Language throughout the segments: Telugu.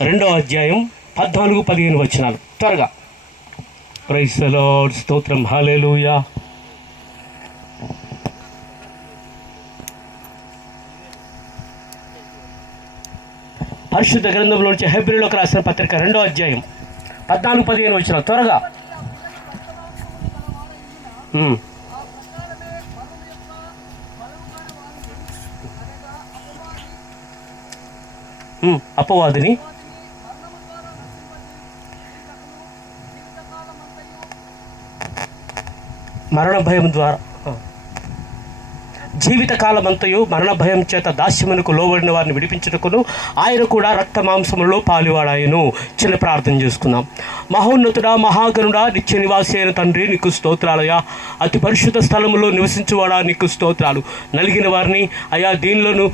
2వ అధ్యాయం 14-15 వచనాలు త్వరగా. ప్రైజ్ ది లార్డ్, స్తోత్రం, హల్లెలూయా. పరిశుద్ధ గ్రంథంలో నుంచి హెబ్రీయులకు రాసిన పత్రిక 2వ అధ్యాయం 14-15 వచనాలు త్వరగా. అపవాదిని మరణ భయం ద్వారా జీవితకాలమంతయు మరణ భయం చేత దాస్యమునకు లోబడిన వారిని విడిపించుటకును ఆయన కూడా రక్త మాంసములలో పాలివాడాయను. చిన్న ప్రార్థన చేసుకుందాం. మహోన్నతుడా, మహాగణుడా, నిత్య నివాసి అయిన తండ్రి, నీకు స్తోత్రాలయ్యా. అతి పరిశుద్ధ స్థలములో నివసించువాడా, నీకు స్తోత్రాలు. నలిగిన వారిని అయా దీనిలోను,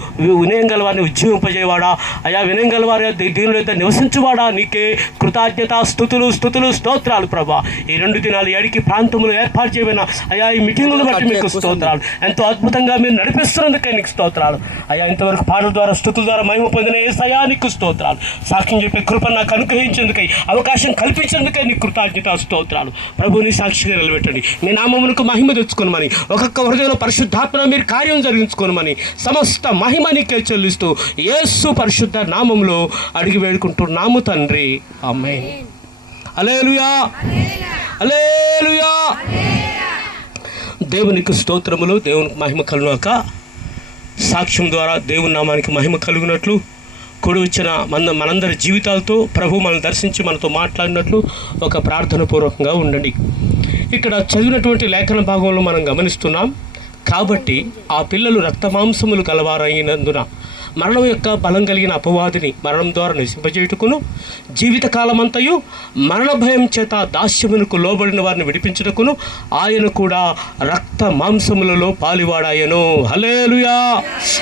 వినయం గల వారిని ఉజ్జీవింపజేయవాడా, అయా వినయం గల వారి దీనిలో అయితే నివసించువాడా, నీకే కృతజ్ఞత, స్తుతులు స్తుతులు స్తోత్రాలు ప్రభా. ఈ 2 దినాలు ఎడికి ప్రాంతములు ఏర్పాటు చేయబడిన అయా ఈ మీటింగులను బట్టి మీకు స్తోత్రాలు. ఎంతో అద్భుతంగా మీరు నడిపిస్తున్నందుకే నీకు స్తోత్రాలు అయ్యా. ఇంతవరకు పాటల ద్వారా, స్తుతుల ద్వారా మహిమ పొందిన యేసయ్యా నీకు స్తోత్రాలు. సాక్ష్యం చెప్పే కృప నాకు అనుగ్రహించేందుకై, అవకాశం కల్పించేందుకే నీకు కృతజ్ఞత స్తోత్రాలు. ప్రభుని సాక్షిగా నిలబెట్టండి. మీ నామమునకు మహిమ తెచ్చుకోనమని, ఒక్కొక్క హృదయంలో పరిశుద్ధాత్మ మీరు కార్యం జరిగించుకోనమని సమస్త మహిమ నీకే చెల్లిస్తూ యేసు పరిశుద్ధ నామములో అడిగి వేడుకుంటున్నాము తండ్రి, ఆమేన్. హల్లెలూయా, హల్లెలూయా. దేవునికి స్తోత్రములు, దేవునికి మహిమ కలుగునాక. సాక్ష్యం ద్వారా దేవుని నామానికి మహిమ కలుగునట్లు, కూడి వచ్చిన మనందరి జీవితాలతో ప్రభు మనల్ని దర్శించి మనతో మాట్లాడినట్లు ఒక ప్రార్థన పూర్వకంగా ఉండండి. ఇక్కడ చదివినటువంటి లేఖన భాగంలో మనం గమనిస్తున్నాం. కాబట్టి ఆ పిల్లలు రక్తమాంసములు గలవారైనందున మరణం యొక్క బలం కలిగిన అపవాదిని మరణం ద్వారా నశింపజేయుటకును, జీవితకాలమంతయు మరణ భయం చేత దాస్యమునకు లోబడిన వారిని విడిపించుటకును ఆయన కూడా రక్త మాంసములలో పాలివాడాయను. హల్లెలూయా,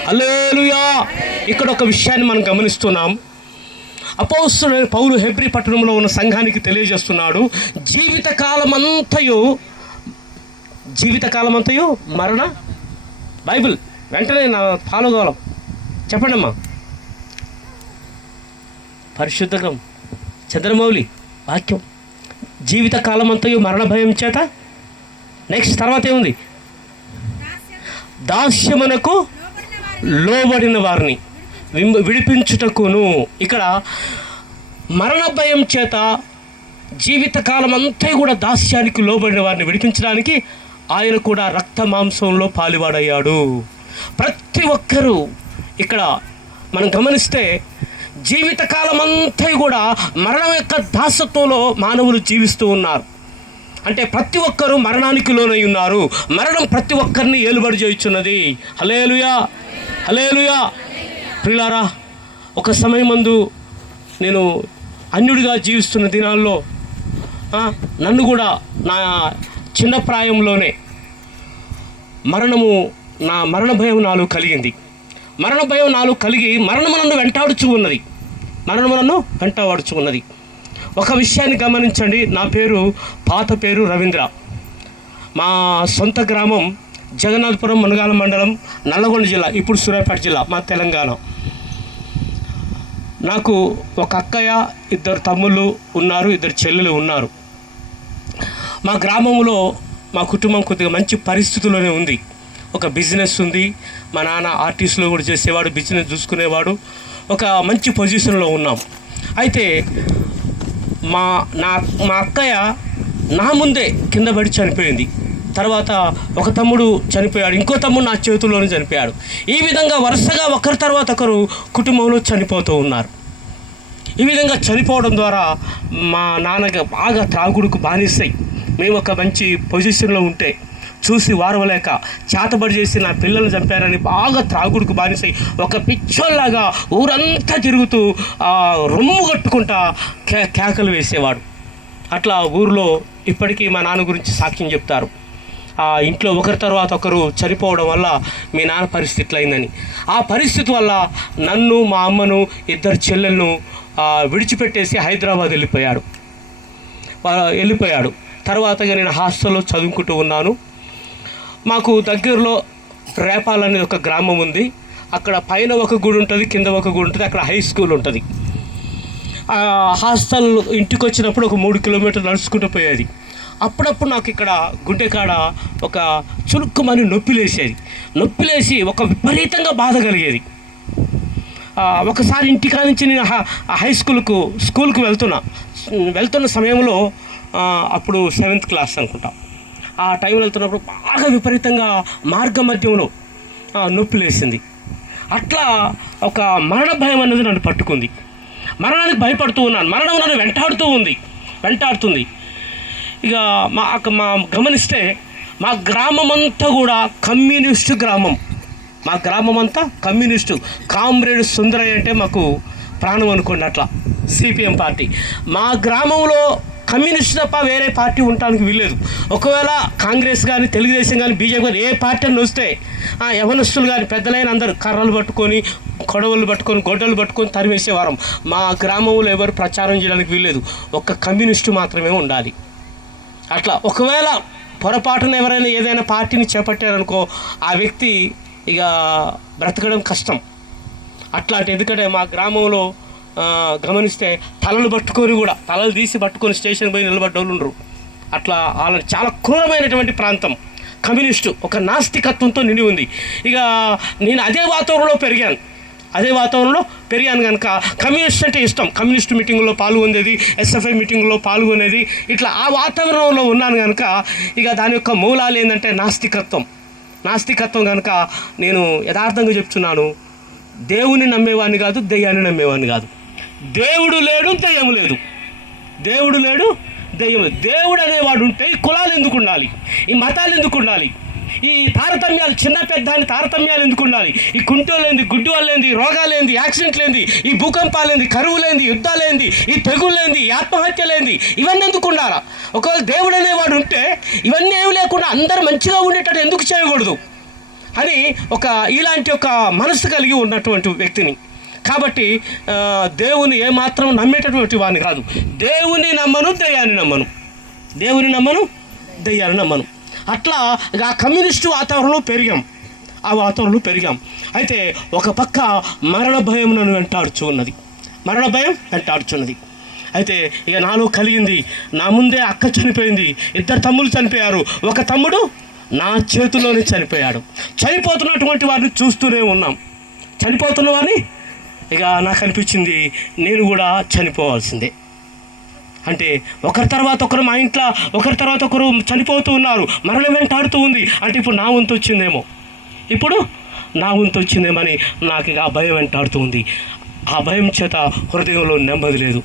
హల్లెలూయా. ఇక్కడ ఒక విషయాన్ని మనం గమనిస్తున్నాం. అపోస్తలుడైన పౌలు హెబ్రీ పట్టణంలో ఉన్న సంఘానికి తెలియజేస్తున్నాడు. జీవితకాలమంతయు మరణ బైబిల్ వెంటనే నా ఫాలో కావాలి. చెప్పండి అమ్మా. పరిశుద్ధం చంద్రమౌళి వాక్యం. జీవితకాలమంతయు మరణ భయం చేత, నెక్స్ట్ తర్వాత ఏముంది? దాస్యమునకు లోబడిన వారిని విడిపించుటకును. ఇక్కడ మరణ భయం చేత జీవితకాలం అంతా కూడా దాస్యానికి లోబడిన వారిని విడిపించడానికి ఆయన కూడా రక్త మాంసంలో పాలివాడయ్యాడు. ప్రతి ఒక్కరూ ఇక్కడ మనం గమనిస్తే జీవితకాలం అంతా కూడా మరణం యొక్క దాసత్వంలో మానవులు జీవిస్తూ ఉన్నారు. అంటే ప్రతి ఒక్కరూ మరణానికి లోనై ఉన్నారు. మరణం ప్రతి ఒక్కరిని ఏలుబడి చేయుచున్నది. హల్లెలూయా, హల్లెలూయా. ప్రియులారా, ఒక సమయమందు నేను అన్యుడిగా జీవిస్తున్న దినాల్లో నన్ను కూడా నా చిన్న ప్రాయంలోనే నా మరణ భయం నాలో కలిగింది. మరణ భయం నాలో కలిగి మరణము నన్ను వెంటాడుచు ఉన్నది. ఒక విషయాన్ని గమనించండి. నా పాత పేరు రవీంద్ర. మా సొంత గ్రామం జగన్నాథపురం, మునగాల మండలం, నల్లగొండ జిల్లా, ఇప్పుడు సూర్యాపేట జిల్లా, మా తెలంగాణ. నాకు ఒక అక్కయ్య, 2 తమ్ముళ్ళు ఉన్నారు, 2 చెల్లెలు ఉన్నారు. మా గ్రామంలో మా కుటుంబం కొద్దిగా మంచి పరిస్థితుల్లోనే ఉంది. ఒక బిజినెస్ ఉంది. మా నాన్న ఆర్టీసీలో కూడా చేసేవాడు, బిజినెస్ చూసుకునేవాడు. ఒక మంచి పొజిషన్లో ఉన్నాం. అయితే మా అక్కయ్య నా ముందే కింద పడి చనిపోయింది. తర్వాత ఒక తమ్ముడు చనిపోయాడు, ఇంకో తమ్ముడు నా చేతుల్లోనే చనిపోయాడు. ఈ విధంగా వరుసగా ఒకరి తర్వాత ఒకరు కుటుంబంలో చనిపోతూ ఉన్నారు. ఈ విధంగా చనిపోవడం ద్వారా మా నాన్నకి బాగా త్రాగుడుకు బానిస్తాయి. మేము ఒక మంచి పొజిషన్లో ఉంటే చూసి వారవలేక చేతబడి చేసి నా పిల్లల్ని చంపారని బాగా త్రాగుడుకు బానిసై ఒక పిచ్చోల్లాగా ఊరంతా తిరుగుతూ రొమ్ము కట్టుకుంటా కేకలు వేసేవాడు. అట్లా ఊరిలో ఇప్పటికీ మా నాన్న గురించి సాక్ష్యం చెప్తారు. ఆ ఇంట్లో ఒకరి తర్వాత ఒకరు చనిపోవడం వల్ల మీ నాన్న పరిస్థితి ఇట్లయిందని. ఆ పరిస్థితి వల్ల నన్ను, మా అమ్మను, 2 చెల్లెలను విడిచిపెట్టేసి హైదరాబాద్ వెళ్ళిపోయాడు. తర్వాతగా నేను హాస్టల్లో చదువుకుంటూ ఉన్నాను. మాకు దగ్గరలో రేపాల్ అనేది ఒక గ్రామం ఉంది. అక్కడ పైన ఒక గుడి ఉంటుంది, కింద ఒక గుడి ఉంటుంది. అక్కడ హై స్కూల్ ఉంటుంది. హాస్టల్ ఇంటికి వచ్చినప్పుడు ఒక 3 కిలోమీటర్లు నడుచుకుంటూ పోయేది. అప్పుడప్పుడు నాకు ఇక్కడ గుండెకాడ ఒక చురుక్కుమని నొప్పిలేసి ఒక విపరీతంగా బాధ కలిగేది. ఒకసారి ఇంటికా నుంచి నేను హై స్కూల్కి వెళ్తున్న సమయంలో అప్పుడు 7th క్లాస్ అనుకుంటా. ఆ టైంలో వెళ్తున్నప్పుడు బాగా విపరీతంగా మార్గ మధ్యంలో నొప్పి లేసింది. అట్లా ఒక మరణ భయం అనేది నన్ను పట్టుకుంది. మరణానికి భయపడుతూ ఉన్నాను. మరణం నన్ను వెంటాడుతుంది. ఇక మా గమనిస్తే మా గ్రామం అంతా కూడా కమ్యూనిస్టు గ్రామం. మా గ్రామం అంతా కమ్యూనిస్టు. కామ్రేడ్ సుందరయ్య అంటే మాకు ప్రాణం అనుకోండి. అట్లా సిపిఎం పార్టీ. మా గ్రామంలో కమ్యూనిస్ట్ తప్ప వేరే పార్టీ ఉండడానికి వీల్లేదు. ఒకవేళ కాంగ్రెస్ కానీ, తెలుగుదేశం కానీ, బీజేపీ కానీ ఏ పార్టీ అని వస్తే యవనస్తులు కానీ పెద్దలైన అందరూ కర్రలు పట్టుకొని, కొడవలు పట్టుకొని, గొడ్డలు పట్టుకొని తరివేసేవారం. మా గ్రామంలో ఎవరు ప్రచారం చేయడానికి వీల్లేదు. ఒక్క కమ్యూనిస్టు మాత్రమే ఉండాలి. అట్లా ఒకవేళ పొరపాటున ఎవరైనా ఏదైనా పార్టీని చేపట్టారనుకో, ఆ వ్యక్తి ఇక బ్రతకడం కష్టం. అట్లాంటి ఎందుకంటే మా గ్రామంలో గమనిస్తే తలలు తీసి పట్టుకొని స్టేషన్ పోయి నిలబడ్డోళ్ళు ఉండరు. అట్లా వాళ్ళని చాలా క్రూరమైనటువంటి ప్రాంతం. కమ్యూనిస్టు ఒక నాస్తికత్వంతో నిండి ఉంది. ఇక నేను అదే వాతావరణంలో పెరిగాను కనుక కమ్యూనిస్ట్ అంటే ఇష్టం. కమ్యూనిస్ట్ మీటింగుల్లో పాల్గొనేది, ఎస్ఎఫ్ఐ మీటింగుల్లో పాల్గొనేది. ఇట్లా ఆ వాతావరణంలో ఉన్నాను కనుక ఇక దాని యొక్క మూలాలు ఏంటంటే నాస్తికత్వం కనుక నేను యథార్థంగా చెప్తున్నాను. దేవుని నమ్మేవాడిని కాదు, దెయ్యాన్ని నమ్మేవాడిని కాదు. దేవుడు లేడు, దెయ్యం లేదు. దేవుడు అనేవాడు ఉంటే ఈ కులాలు ఎందుకు ఉండాలి? ఈ మతాలు ఎందుకు ఉండాలి? ఈ తారతమ్యాలు, చిన్న పెద్ద అని తారతమ్యాలు ఎందుకు ఉండాలి? ఈ కుంటోలేంది, గుడ్డి వాళ్ళేంది, రోగాలేంది, యాక్సిడెంట్లేంది, ఈ భూకంపాలేంది, కరువులేంది, యుద్ధాలేంది, ఈ తెగుళ్ళేంది, ఈ ఆత్మహత్యలేంది, ఇవన్నీ ఎందుకు ఉండాలా? ఒకవేళ దేవుడు అనేవాడు ఉంటే ఇవన్నీ ఏమి లేకుండా అందరూ మంచిగా ఉండేటట్టు ఎందుకు చేయకూడదు అని ఇలాంటి ఒక మనసు కలిగి ఉన్నటువంటి వ్యక్తిని. కాబట్టి దేవుని ఏమాత్రం నమ్మేటటువంటి వాడిని కాదు. దేవుని నమ్మను, దెయ్యాన్ని నమ్మను. అట్లా ఆ కమ్యూనిస్టు వాతావరణంలో పెరిగాం. అయితే ఒక పక్క మరణ భయం నన్ను వెంటాడుచున్నది. అయితే ఇక నాలో కలిగింది. నా ముందే అక్క చనిపోయింది, 2 తమ్ముళ్ళు చనిపోయారు, ఒక తమ్ముడు నా చేతిలోనే చనిపోయాడు. చనిపోతున్నటువంటి వారిని చూస్తూనే ఉన్నాం. చనిపోతున్న వారిని ఇక నాకు అనిపించింది నేను కూడా చనిపోవాల్సిందే. అంటే ఒకరి తర్వాత ఒకరు మా ఇంట్లో ఒకరి తర్వాత ఒకరు చనిపోతూ ఉన్నారు. మరణం వెంటాడుతూ ఉంది. అంటే ఇప్పుడు నా వంతు వచ్చిందేమని నాకు ఇక ఆ భయం వెంటాడుతూ ఉంది. ఆ భయం చేత హృదయంలో నెమ్మది లేదు.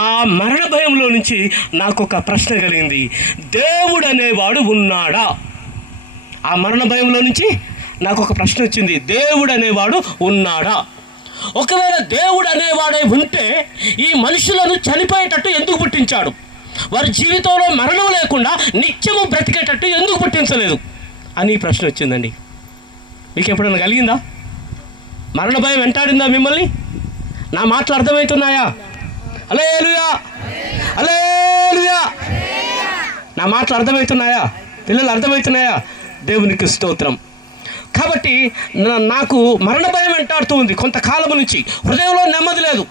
ఆ మరణ భయంలో నుంచి నాకు ఒక ప్రశ్న కలిగింది. దేవుడు అనేవాడు ఉన్నాడా? ఆ మరణ భయంలో నుంచి నాకు ఒక ప్రశ్న వచ్చింది. దేవుడు అనేవాడు ఉన్నాడా? ఒకవేళ దేవుడు అనేవాడే ఉంటే ఈ మనుషులను చనిపోయేటట్టు ఎందుకు పుట్టించాడు? వారి జీవితంలో మరణం లేకుండా నిత్యము బ్రతికేటట్టు ఎందుకు పుట్టించలేదు అని ప్రశ్న వచ్చిందండి. మీకు ఎప్పుడైనా కలిగిందా? మరణ భయం వెంటాడిందా మిమ్మల్ని? నా మాటలు అర్థమవుతున్నాయా? హల్లెలూయా, హల్లెలూయా. నా మాటలు అర్థమవుతున్నాయా? పిల్లలు అర్థమవుతున్నాయా? దేవునికి స్తోత్రం. కాబట్టి నాకు మరణ భయం వెంటాడుతూ ఉంది కొంతకాలం నుంచి. హృదయంలో నెమ్మది లేదు.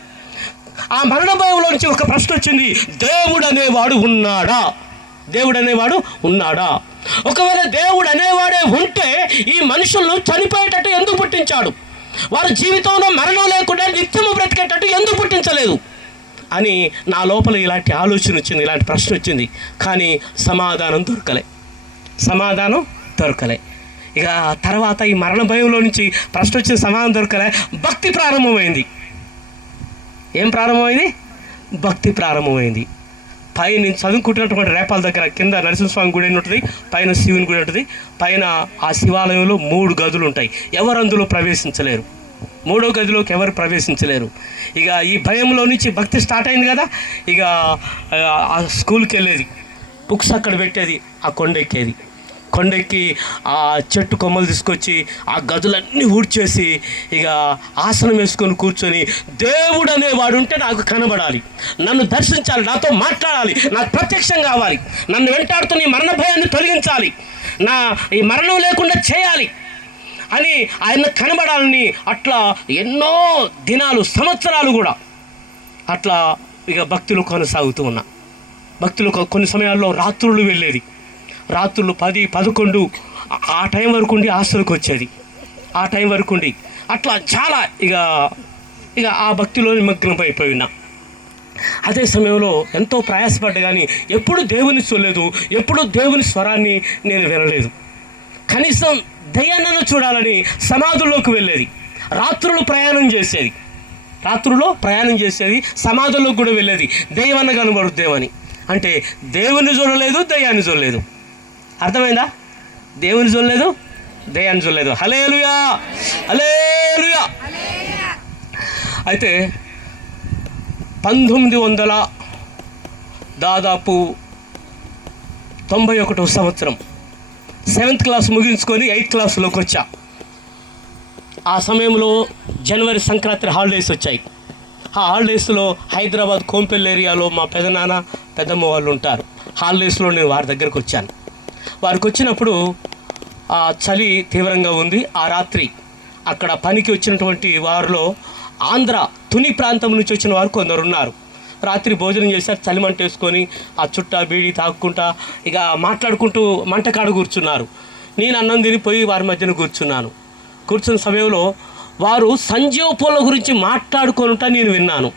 ఆ మరణ భయంలో నుంచి ఒక ప్రశ్న వచ్చింది. దేవుడు అనేవాడు ఉన్నాడా? ఒకవేళ దేవుడు అనేవాడే ఉంటే ఈ మనుషులను చనిపోయేటట్టు ఎందుకు పుట్టించాడు? వారి జీవితంలో మరణం లేకుండా నిత్యము బ్రతికేటట్టు ఎందుకు పుట్టించలేదు అని నా లోపల ఇలాంటి ఆలోచన వచ్చింది, ఇలాంటి ప్రశ్న వచ్చింది. కానీ సమాధానం దొరకలే. ఇక తర్వాత ఈ మరణ భయంలో నుంచి ప్రశ్న వచ్చిన సమాధానం దొరకలే. భక్తి ప్రారంభమైంది. ఏం ప్రారంభమైంది? భక్తి ప్రారంభమైంది. పైన నేను చదువుకుంటున్నటువంటి రేపాల దగ్గర కింద నరసింహస్వామి గుడి ఉంటుంది, పైన శివుని గుడి ఉంటుంది. పైన ఆ శివాలయంలో 3 గదులు ఉంటాయి. ఎవరు అందులో ప్రవేశించలేరు. 3వ గదిలోకి ఎవరు ప్రవేశించలేరు. ఇక ఈ భయంలో నుంచి భక్తి స్టార్ట్ అయింది కదా. ఇక ఆ స్కూల్కి వెళ్ళేది, బుక్స్ అక్కడ పెట్టేది, ఆ కొండెక్కి ఆ చెట్టు కొమ్మలు తీసుకొచ్చి ఆ గదులన్నీ ఊడ్చేసి ఇక ఆసనం వేసుకొని కూర్చొని దేవుడు అనేవాడు ఉంటే నాకు కనబడాలి, నన్ను దర్శించాలి, నాతో మాట్లాడాలి, నాకు ప్రత్యక్షం కావాలి, నన్ను వెంటాడుతున్న ఈ మరణ భయాన్ని తొలగించాలి, ఈ మరణం లేకుండా చేయాలి అని ఆయన కనబడాలని అట్లా ఎన్నో దినాలు, సంవత్సరాలు కూడా అట్లా ఇక భక్తులు కొనసాగుతూ ఉన్నా. భక్తులు కొన్ని సమయాల్లో రాత్రులు వెళ్ళేది, రాత్రులు 10, 11 ఆ టైం వరకు ఉండి హాస్టల్కి వచ్చేది. ఆ టైం వరకు ఉండి అట్లా చాలా ఇక ఆ భక్తిలో నిమగ్నం అయిపోయి ఉన్నా. అదే సమయంలో ఎంతో ప్రయాసపడ్డా కానీ ఎప్పుడు దేవుని చూడలేదు, ఎప్పుడు దేవుని స్వరాన్ని నేను వినలేదు. కనీసం దయ్యాన్నను చూడాలని సమాధుల్లోకి వెళ్ళేది, రాత్రులు ప్రయాణం చేసేది, సమాధుల్లోకి కూడా వెళ్ళేది, దయ్యమన్న కనబడుద్దేమని. అంటే దేవుని చూడలేదు, దయ్యాన్ని చూడలేదు. అర్థమైందా? దేవుని చూడలేదు, దయ్యాన్ని చూడలేదు. హల్లెలూయా, హల్లెలూయా. అయితే 1900 దాదాపు 91 సంవత్సరం 7th క్లాస్ ముగించుకొని 8th క్లాస్లోకి వచ్చా. ఆ సమయంలో జనవరి సంక్రాంతి హాలిడేస్ వచ్చాయి. ఆ హాలిడేస్లో హైదరాబాద్ కోంపల్లి ఏరియాలో మా పెదనాన్న పెద్దమ్మ వాళ్ళు ఉంటారు. హాలిడేస్లో నేను వారి దగ్గరికి వచ్చాను. వారికి వచ్చినప్పుడు ఆ చలి తీవ్రంగా ఉంది. ఆ రాత్రి అక్కడ పనికి వచ్చినటువంటి వారిలో ఆంధ్ర తుని ప్రాంతం నుంచి వచ్చిన వారు కొందరు ఉన్నారు. రాత్రి భోజనం చేశారు, చలిమంట వేసుకొని ఆ చుట్ట బీడి తాగుకుంటా ఇక మాట్లాడుకుంటూ మంటకాడ కూర్చున్నారు. నేను అన్నం తినిపోయి వారి మధ్యన కూర్చున్న సమయంలో వారు సంజీవ పూల గురించి మాట్లాడుకుంటా నేను విన్నాను.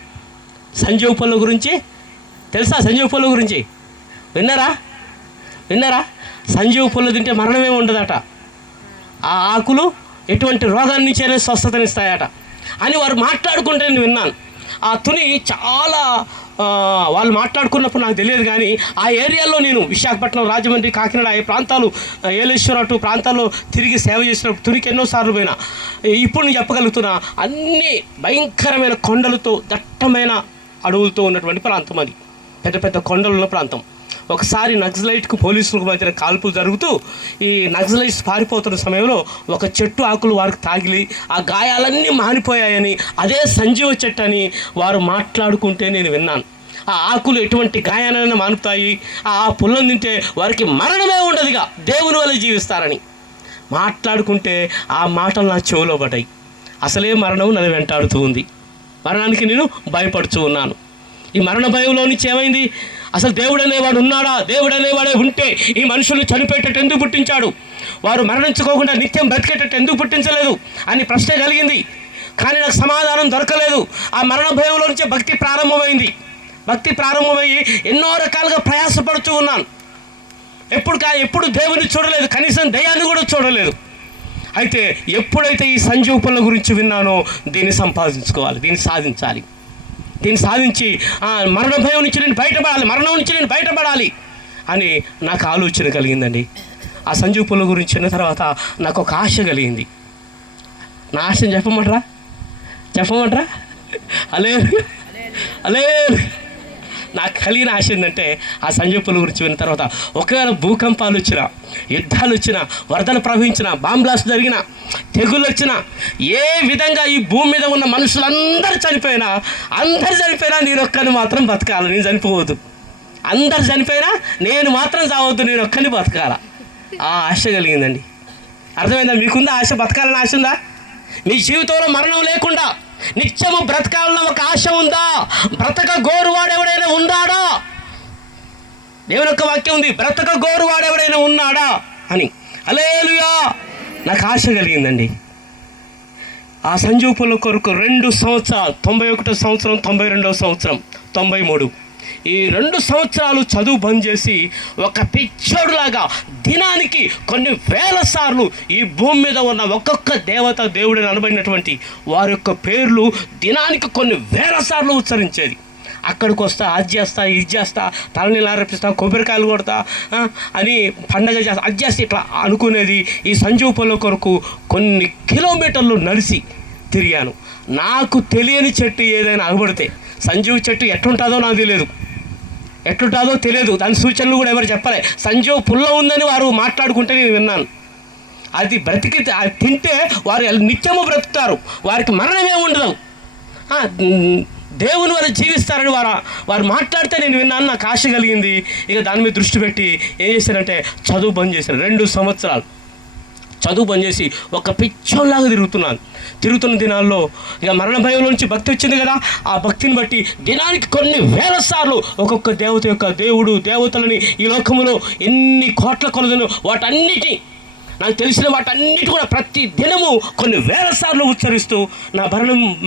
సంజీవ పూల గురించి తెలుసా? సంజీవ పూల గురించి విన్నారా? సంజీవ పూలు తింటే మరణమే ఉండదట, ఆ ఆకులు ఎటువంటి రోగాన్ని నుంచైనా స్వస్థతనిస్తాయట అని వారు మాట్లాడుకుంటే నేను విన్నాను. ఆ తుని చాలా వాళ్ళు మాట్లాడుకున్నప్పుడు నాకు తెలియదు, కానీ ఆ ఏరియాలో నేను విశాఖపట్నం, రాజమండ్రి, కాకినాడ ఈ ప్రాంతాలు, ఏలేశ్వరం అటు ప్రాంతాల్లో తిరిగి సేవ చేసినప్పుడు తునికి ఎన్నోసార్లు పోయినా. ఇప్పుడు నేను చెప్పగలుగుతున్నా, అన్ని భయంకరమైన కొండలతో, దట్టమైన అడవులతో ఉన్నటువంటి ప్రాంతం అది, పెద్ద పెద్ద కొండలున్న ప్రాంతం. ఒకసారి నక్సలైట్కు పోలీసులకు మధ్యన కాల్పులు జరుగుతూ ఈ నక్సలైట్స్ పారిపోతున్న సమయంలో ఒక చెట్టు ఆకులు వారికి తాగిలి ఆ గాయాలన్నీ మానిపోయాయని, అదే సంజీవ చెట్టు అని వారు మాట్లాడుకుంటే నేను విన్నాను. ఆ ఆకులు ఎటువంటి గాయాలైనా మానుతాయి, ఆ పుల్లను తింటే వారికి మరణమే ఉండదుగా, దేవుని వల్ల జీవిస్తారని మాట్లాడుకుంటే ఆ మాటలు నా చెవిలో పడ్డాయి. అసలే మరణం నన్ను వెంటాడుతూ ఉంది, మరణానికి నేను భయపడుతూ ఉన్నాను. ఈ మరణ భయంలో నుంచి ఏమైంది? అసలు దేవుడు అనేవాడు ఉన్నాడా? దేవుడు అనేవాడే ఉంటే ఈ మనుషుల్ని చనిపోయేటట్టు ఎందుకు పుట్టించాడు? వారు మరణించుకోకుండా నిత్యం బ్రతికేటట్టు ఎందుకు పుట్టించలేదు అని ప్రశ్న కలిగింది. కానీ నాకు సమాధానం దొరకలేదు. ఆ మరణ భయంలో నుంచే భక్తి ప్రారంభమయ్యి ఎన్నో రకాలుగా ప్రయాసపడుతూ ఉన్నాను. ఎప్పుడు దేవుని చూడలేదు, కనీసం దయ్యాన్ని కూడా చూడలేదు. అయితే ఎప్పుడైతే ఈ సంజీవ పూల గురించి విన్నానో దీన్ని సంపాదించుకోవాలి, దీన్ని సాధించి మరణ భయం నుంచి నేను బయటపడాలి అని నాకు ఆలోచన కలిగిందండి. ఆ సంజీవ పూల గురించి విన్న తర్వాత నాకు ఒక ఆశ కలిగింది. నా ఆశను చెప్పమంటారా? అలే నాకు కలిగిన ఆశ ఏంటంటే, ఆ సంజీవ పూల గురించి విన్న తర్వాత ఒకవేళ భూకంపాలు వచ్చినా, యుద్ధాలు వచ్చినా, వరదలు ప్రవహించినా, బాంబ్ బ్లాస్ట్ జరిగినా, తెగుళ్ళు వచ్చినా, ఏ విధంగా ఈ భూమి మీద ఉన్న మనుషులందరూ చనిపోయినా నేను ఒక్కని మాత్రం బతకాలి, నేను చనిపోవద్దు. అందరు చనిపోయినా నేను మాత్రం చావద్దు, నేను ఒక్కని బతకాల. ఆ ఆశ కలిగిందండి. అర్థమైందా? మీకుందా ఆశ? బతకాలని ఆశ ఉందా? మీ జీవితంలో మరణం లేకుండా నిత్యము బ్రతకాలన్న ఒక ఆశ ఉందా? బ్రతక గోరువాడెవడైనా ఉన్నాడా? దేవుని యొక్క వాక్యం ఉంది, బ్రతక గోరువాడెవడైనా ఉన్నాడా అని. హల్లెలూయా. నాకు ఆశ కలిగిందండి. ఆ సంజీవ పూల కొరకు 2 సంవత్సరాలు, 91వ సంవత్సరం, 92వ సంవత్సరం, 93 ఈ 2 సంవత్సరాలు చదువు బంద్ చేసి ఒక పిచ్చోడులాగా దినానికి కొన్ని వేల సార్లు ఈ భూమి మీద ఉన్న ఒక్కొక్క దేవుడిని అనబడినటువంటి వారి యొక్క పేర్లు దినానికి కొన్ని వేల సార్లు ఉచ్చరించేది. అక్కడికి వస్తా, అది చేస్తా, ఇది చేస్తా, తలని ఆరపిస్తా, కొబ్బరికాయలు కొడతా అని, పండగ చేస్తా, అది చేస్తే ఇట్లా అనుకునేది. ఈ సంజీవ పూల కొరకు కొన్ని కిలోమీటర్లు నడిచి తిరిగాను. నాకు తెలియని చెట్టు ఏదైనా అగబడితే, సంజీవ చెట్టు ఎట్లుంటుందో నాకు తెలియదు, దాని సూచనలు కూడా ఎవరు చెప్పలే. సంజీవ పుల్ల ఉందని వారు మాట్లాడుకుంటే నేను విన్నాను. అది తింటే వారు నిత్యము బ్రతుకుతారు, వారికి మరణమే ఉండదు, దేవుని వారు జీవిస్తారని వారు మాట్లాడితే నేను విన్నాను. నాకు ఆశ కలిగింది. ఇక దాని మీద దృష్టి పెట్టి ఏం చేశానంటే చదువు బంద్ చేశాను. 2 సంవత్సరాలు చదువు పనిచేసి ఒక పిచ్చోలాగా తిరుగుతున్న దినాల్లో ఇక మరణ భయంలో నుంచి భక్తి వచ్చింది కదా, ఆ భక్తిని బట్టి దినానికి కొన్ని వేల సార్లు ఒక్కొక్క దేవత యొక్క దేవతలని ఈ లోకములో ఎన్ని కోట్ల కొలదను వాటన్నిటి నాకు తెలిసిన వాటన్నిటి కూడా ప్రతి దినము కొన్ని వేల సార్లు ఉచ్చరిస్తూ నా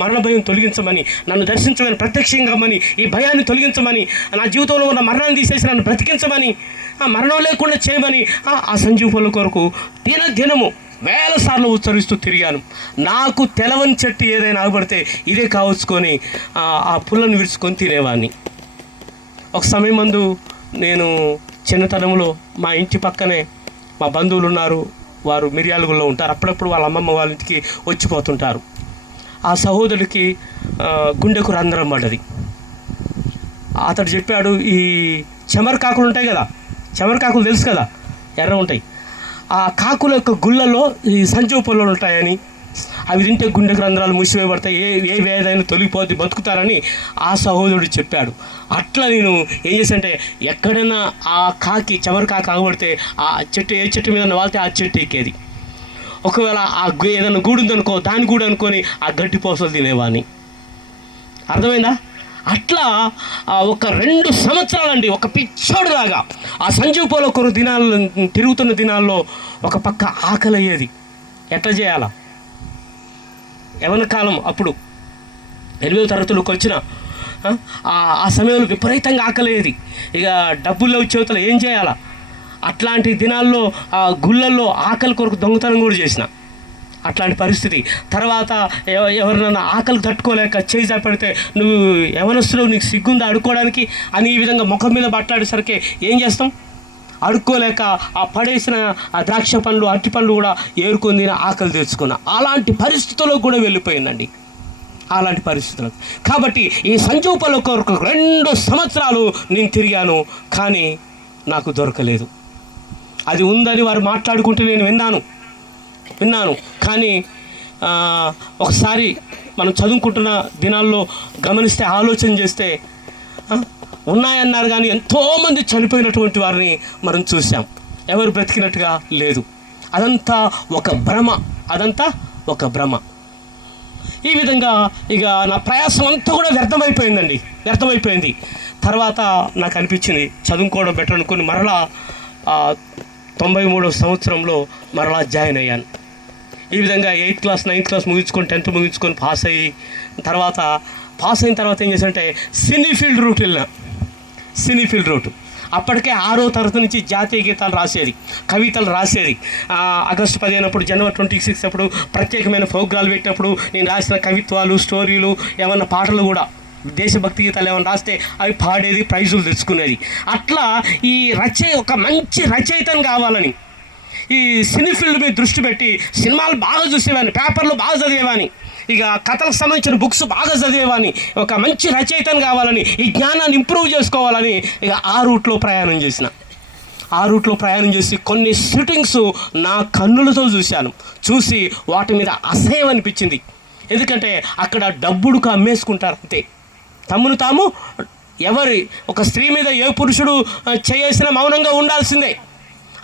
మరణ భయం తొలగించమని, నన్ను దర్శించమని, ప్రత్యక్షంగామని, ఈ భయాన్ని తొలగించమని, నా జీవితంలో ఉన్న మరణాన్ని తీసేసి నన్ను బ్రతికించమని, ఆ మరణం లేకుండా చేయమని ఆ సంజీవుల కొరకు దినము వేల సార్లు ఉచ్చరిస్తూ తిరిగాను. నాకు తెలవని చెట్టు ఏదైనా ఆగబడితే ఇదే కావచ్చుకొని ఆ పుల్లను విరుచుకొని తినేవాడిని. ఒక సమయం ముందు నేను చిన్నతనంలో మా ఇంటి పక్కనే మా బంధువులు ఉన్నారు, వారు మిర్యాలగూడలో ఉంటారు. అప్పుడప్పుడు వాళ్ళ అమ్మమ్మ వాళ్ళ ఇంటికి వచ్చిపోతుంటారు. ఆ సహోదరుడికి గుండెకు రంధ్రం పడ్డది. అతడు చెప్పాడు, ఈ చెమరకాకులు ఉంటాయి కదా, చెమరకాకులు తెలుసు కదా, ఎర్ర ఉంటాయి, ఆ కాకుల యొక్క గుళ్ళలో ఈ సంజీవ పొలాలు ఉంటాయని, అవి తింటే గుండెకు రంధ్రాలు మూసివేయబడతాయి, ఏ వేదైనా తొలగిపోద్ది, బతుకుతారని ఆ సహోదరుడు చెప్పాడు. అట్లా నేను ఏం చేశానంటే, ఎక్కడైనా ఆ కాకి చెమరకాకు ఆగబడితే ఆ చెట్టు ఏ చెట్టు మీద వాళ్తే ఆ చెట్టు ఎక్కేది. ఒకవేళ ఏదైనా గూడు ఉందనుకో, దాని గూడు అనుకొని ఆ గడ్డి పోసలు తినేవాడిని. అర్థమైందా? అట్లా ఒక 2 సంవత్సరాలండి, ఒక పిచ్చోడులాగా ఆ సంజీవ పోల కొరు తిరుగుతున్న దినాల్లో ఒక పక్క ఆకలి అయ్యేది. ఎట్లా చేయాలా? యవన కాలం అప్పుడు 8వ తరగతిలోకి వచ్చిన ఆ సమయంలో విపరీతంగా ఆకలేది. ఇక డబ్బుల్లో చేతులు ఏం చేయాలా? అట్లాంటి దినాల్లో ఆ గుళ్ళల్లో ఆకలి కొరకు దొంగతనం కూడా చేసిన అట్లాంటి పరిస్థితి. తర్వాత ఎవరినైనా ఆకలి తట్టుకోలేక చేయి చాపెడితే, నువ్వు యవనస్తులు, నీకు సిగ్గుందా అడుక్కోవడానికి అని ఈ విధంగా ముఖం మీద బట్లాడేసరికి ఏం చేస్తాం? అడుక్కోలేక ఆ పడేసిన ఆ ద్రాక్ష పండ్లు, అరటి పండ్లు కూడా ఏరుకొని ఆకలి తెచ్చుకున్నా. అలాంటి పరిస్థితుల్లో కూడా వెళ్ళిపోయిందండి, అలాంటి పరిస్థితులకు. కాబట్టి ఈ సంజీవపల కొరకు 2 సంవత్సరాలు నేను తిరిగాను, కానీ నాకు దొరకలేదు. అది ఉందని వారు మాట్లాడుకుంటే నేను విన్నాను. కానీ ఒకసారి మనం చదువుకుంటున్న దినాల్లో గమనిస్తే, ఆలోచన చేస్తే ఉన్నాయన్నారు కానీ ఎంతోమంది చనిపోయినటువంటి వారిని మనం చూసాం. ఎవరు బ్రతికినట్టుగా లేదు. అదంతా ఒక భ్రమ. ఈ విధంగా ఇక నా ప్రయాసం అంతా కూడా వ్యర్థమైపోయింది. తర్వాత నాకు అనిపించింది చదువుకోవడం బెటర్ అనుకుని మరలా 93వ సంవత్సరంలో మరలా జాయిన్ అయ్యాను. ఈ విధంగా 8th క్లాస్ 9th క్లాస్ ముగించుకొని 10th ముగించుకొని పాస్ అయిన తర్వాత ఏం చేశానంటే సినీ ఫీల్డ్ రూట్ వెళ్ళిన. సినీ ఫీల్డ్ రూట్ అప్పటికే 6వ తరగతి నుంచి జాతీయ గీతాలు రాసేది, కవితలు రాసేది. ఆగస్టు 15 అప్పుడు, జనవరి 26 అప్పుడు ప్రత్యేకమైన ప్రోగ్రాలు పెట్టినప్పుడు నేను రాసిన కవిత్వాలు, స్టోరీలు, ఏమన్నా పాటలు కూడా, దేశభక్తి గీతాలు ఏమైనా రాస్తే అవి పాడేది, ప్రైజులు తెచ్చుకునేది. అట్లా ఈ ఒక మంచి రచయితను కావాలని ఈ సినీ ఫీల్డ్ మీద దృష్టి పెట్టి సినిమాలు బాగా చూసేవాడిని, పేపర్లు బాగా చదివేవాని, ఇక కథలకు సంబంధించిన బుక్స్ బాగా చదివేవాని, ఒక మంచి రచయితను కావాలని, ఈ జ్ఞానాన్ని ఇంప్రూవ్ చేసుకోవాలని ఇక ఆ రూట్లో ప్రయాణం చేసి కొన్ని షూటింగ్స్ నా కన్నులతో చూసి వాటి మీద అసహ్యం అనిపించింది. ఎందుకంటే అక్కడ డబ్బుడుకు అమ్మేసుకుంటారు అంతే. తమను తాము ఒక స్త్రీ మీద ఏ పురుషుడు చేసినా మౌనంగా ఉండాల్సిందే.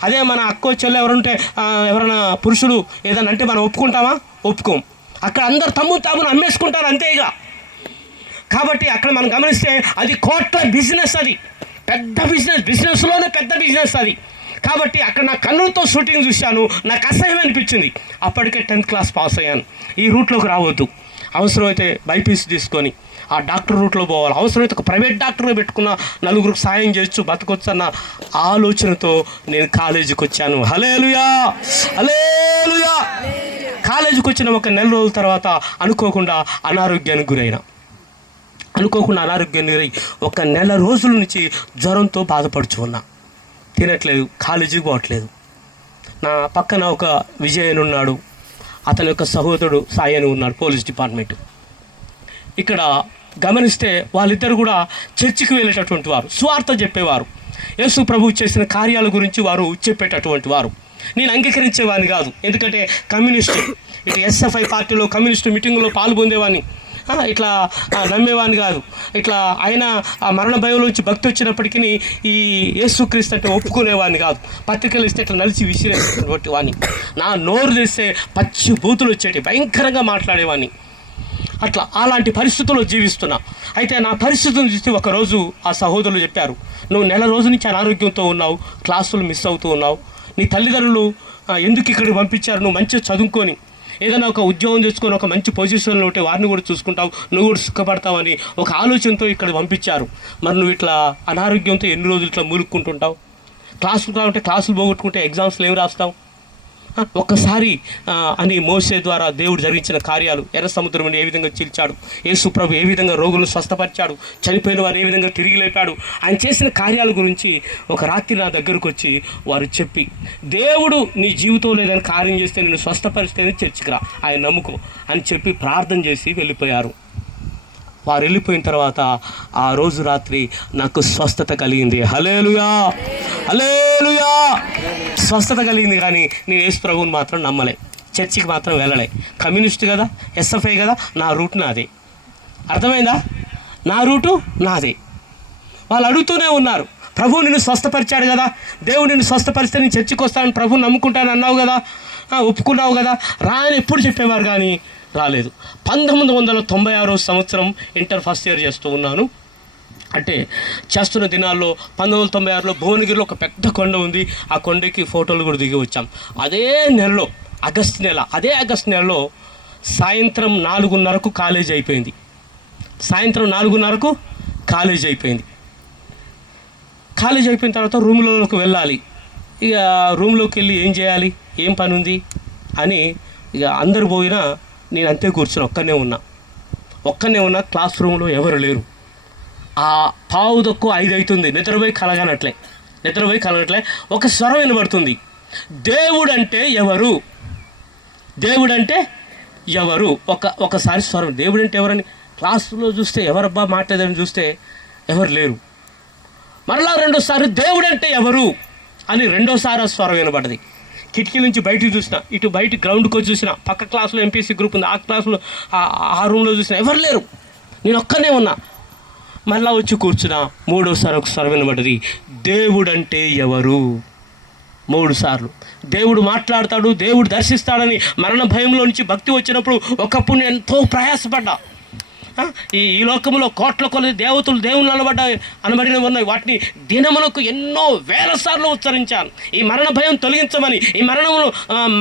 అదే మన అక్కో చెల్లె ఎవరైనా పురుషుడు ఏదన్నా అంటే మనం ఒప్పుకోం. అక్కడ అందరు తామును అమ్మేసుకుంటారు అంతే. ఇక కాబట్టి అక్కడ మనం గమనిస్తే అది కోట్ల బిజినెస్, అది పెద్ద బిజినెస్లోనే పెద్ద బిజినెస్ అది. కాబట్టి అక్కడ నా కన్నులతో షూటింగ్ చూశాను, నాకు అసహ్యం అనిపించింది. అప్పటికే 10th క్లాస్ పాస్ అయ్యాను. ఈ రూట్లోకి రావద్దు, అవసరమైతే బైపీసీ తీసుకొని ఆ డాక్టర్ రూట్లో పోవాలి, అవసరమైతే ఒక ప్రైవేట్ డాక్టర్ని పెట్టుకున్న 4గురికి సాయం చేయొచ్చు, బతకొచ్చు అన్న ఆలోచనతో నేను కాలేజీకి వచ్చాను. హల్లెలూయా. కాలేజీకి వచ్చిన ఒక 1 నెల రోజుల తర్వాత అనుకోకుండా అనారోగ్యానికి గురై ఒక 1 నెల రోజుల నుంచి జ్వరంతో బాధపడుచు ఉన్నా. తినట్లేదు, కాలేజీకి పోవట్లేదు. నా పక్కన ఒక విజయన్ ఉన్నాడు, అతని యొక్క సహోదరుడు సాయి అని ఉన్నాడు, పోలీస్ డిపార్ట్మెంట్. ఇక్కడ గమనిస్తే వాళ్ళిద్దరు కూడా చర్చికి వెళ్ళేటటువంటి వారు, సువార్త చెప్పేవారు, యేసు ప్రభువు చేసిన కార్యాల గురించి వారు చెప్పేటటువంటి వారు. నేను అంగీకరించేవాడిని కాదు, ఎందుకంటే కమ్యూనిస్టు, ఇటు ఎస్ఎఫ్ఐ పార్టీలో కమ్యూనిస్టు మీటింగులో పాల్గొందేవాడిని. ఇట్లా నమ్మేవాడిని కాదు. ఇట్లా ఆయన ఆ మరణ భయంలోంచి భక్తి వచ్చినప్పటికీ ఈ యేసుక్రీస్తు అంటే ఒప్పుకునేవాడిని కాదు. పత్రికలు ఇస్తే ఇట్లా నలిచి విసిరేసినటువంటి వాడిని. నా నోరు తెస్తే పచ్చి బూతులు వచ్చేటి, భయంకరంగా మాట్లాడేవాడిని. అలాంటి పరిస్థితుల్లో జీవిస్తున్నా. అయితే నా పరిస్థితులను చూసి ఒకరోజు ఆ సహోదరులు చెప్పారు, నువ్వు నెల రోజు నుంచి అనారోగ్యంతో ఉన్నావు, క్లాసులు మిస్ అవుతూ ఉన్నావు, నీ తల్లిదండ్రులు ఎందుకు ఇక్కడికి పంపించారు, నువ్వు మంచిగా చదువుకొని ఏదైనా ఒక ఉద్యోగం చేసుకొని ఒక మంచి పొజిషన్లో ఉంటే వారిని కూడా చూసుకుంటావు, నువ్వు కూడా సుఖపడతావని ఒక ఆలోచనతో ఇక్కడ పంపించారు. మరి నువ్వు ఇట్లా అనారోగ్యంతో ఎన్ని రోజులు ఇట్లా మూలుక్కుంటుంటావు, క్లాసులు కావాలంటే క్లాసులు పోగొట్టుకుంటే ఎగ్జామ్స్లో ఏం రాస్తావు? ఒక్కసారి అని మోసే ద్వారా దేవుడు జరిగించిన కార్యాలు, ఎర్ర సముద్రం ఏ విధంగా చీల్చాడు, యేసు ప్రభు ఏ విధంగా రోగులను స్వస్థపరిచాడు, చనిపోయిన వారు ఏ విధంగా తిరిగి లేపాడు, ఆయన చేసిన కార్యాల గురించి ఒక రాత్రి నా దగ్గరకు వచ్చి వారు చెప్పి, దేవుడు నీ జీవితంలో ఏదైనా కార్యం చేస్తే నేను స్వస్థపరిస్తేనే చర్చికి రా, ఆయన నమ్ముకో అని చెప్పి ప్రార్థన చేసి వెళ్ళిపోయారు. వారు వెళ్ళిపోయిన తర్వాత ఆ రోజు రాత్రి నాకు స్వస్థత కలిగింది. హల్లెలూయా, హల్లెలూయా. స్వస్థత కలిగింది. కానీ నేను యేసు ప్రభువుని మాత్రం నమ్మలే, చర్చికి మాత్రం వెళ్ళలే. కమ్యూనిస్ట్ కదా, ఎస్ఎఫ్ఐ కదా, నా రూట్ నాదే. అర్థమైందా? నా రూటు నాదే. వాళ్ళు అడుగుతూనే ఉన్నారు, ప్రభువు నిన్ను స్వస్థపరిచాడు కదా, దేవుడు నిన్ను స్వస్థపరిస్తే నేను చర్చికి వస్తానని ప్రభువు నమ్ముకుంటాను అన్నావు కదా, ఒప్పుకున్నావు కదా, రా అని ఎప్పుడు చెప్పేవారు కానీ రాలేదు. 1996 సంవత్సరం ఇంటర్ ఫస్ట్ ఇయర్ చేస్తూ ఉన్నాను. అంటే చేస్తున్న దినాల్లో 1996లో భువనగిరిలో ఒక పెద్ద కొండ ఉంది. ఆ కొండకి ఫోటోలు కూడా దిగి వచ్చాం. అదే నెలలో ఆగస్ట్ నెలలో సాయంత్రం 4:30కు కాలేజ్ అయిపోయింది. కాలేజ్ అయిపోయిన తర్వాత రూమ్లోకి వెళ్ళాలి. ఇక రూమ్లోకి వెళ్ళి ఏం చేయాలి, ఏం పని ఉంది అని ఇక అందరు పోయినా నేను అంతే కూర్చొని ఒక్కనే ఉన్నా. క్లాస్ రూమ్లో ఎవరు లేరు. ఆ 4:45 అవుతుంది. నిద్రపోయి కలగనట్లే ఒక స్వరం వినబడుతుంది, దేవుడంటే ఎవరు? ఒకసారి స్వరం, దేవుడంటే ఎవరని క్లాసులో చూస్తే ఎవరబ్బా మాట్లాడని చూస్తే ఎవరు లేరు. మరలా రెండోసారి దేవుడంటే ఎవరు అని రెండోసారి ఆ స్వరం వినబడ్డది. కిటికీ నుంచి బయటికి చూసిన, ఇటు బయట గ్రౌండ్కి వచ్చి చూసిన, పక్క క్లాసులో ఎంపీసీ గ్రూప్ ఉంది, ఆ క్లాసులో ఆ రూమ్లో చూసిన, ఎవరు లేరు. నేను ఒక్కనే ఉన్నా. మళ్ళా వచ్చి కూర్చున్నా. మూడోసారి ఒక స్వరం వినబడ్డది, దేవుడంటే ఎవరు? 3 సార్లు. దేవుడు మాట్లాడతాడు, దేవుడు దర్శిస్తాడని మరణ భయంలో నుంచి భక్తి వచ్చినప్పుడు ఒకప్పుడు నేను ఎంతో ప్రయాసపడ్డా. ఈ లోకంలో కోట్ల కొలది దేవతలు దేవుళ్ళు అనబడినవి ఉన్నాయి. వాటిని దినములకు ఎన్నో వేల సార్లు ఉచ్చరించాను. ఈ మరణ భయం తొలగించమని, ఈ మరణంలో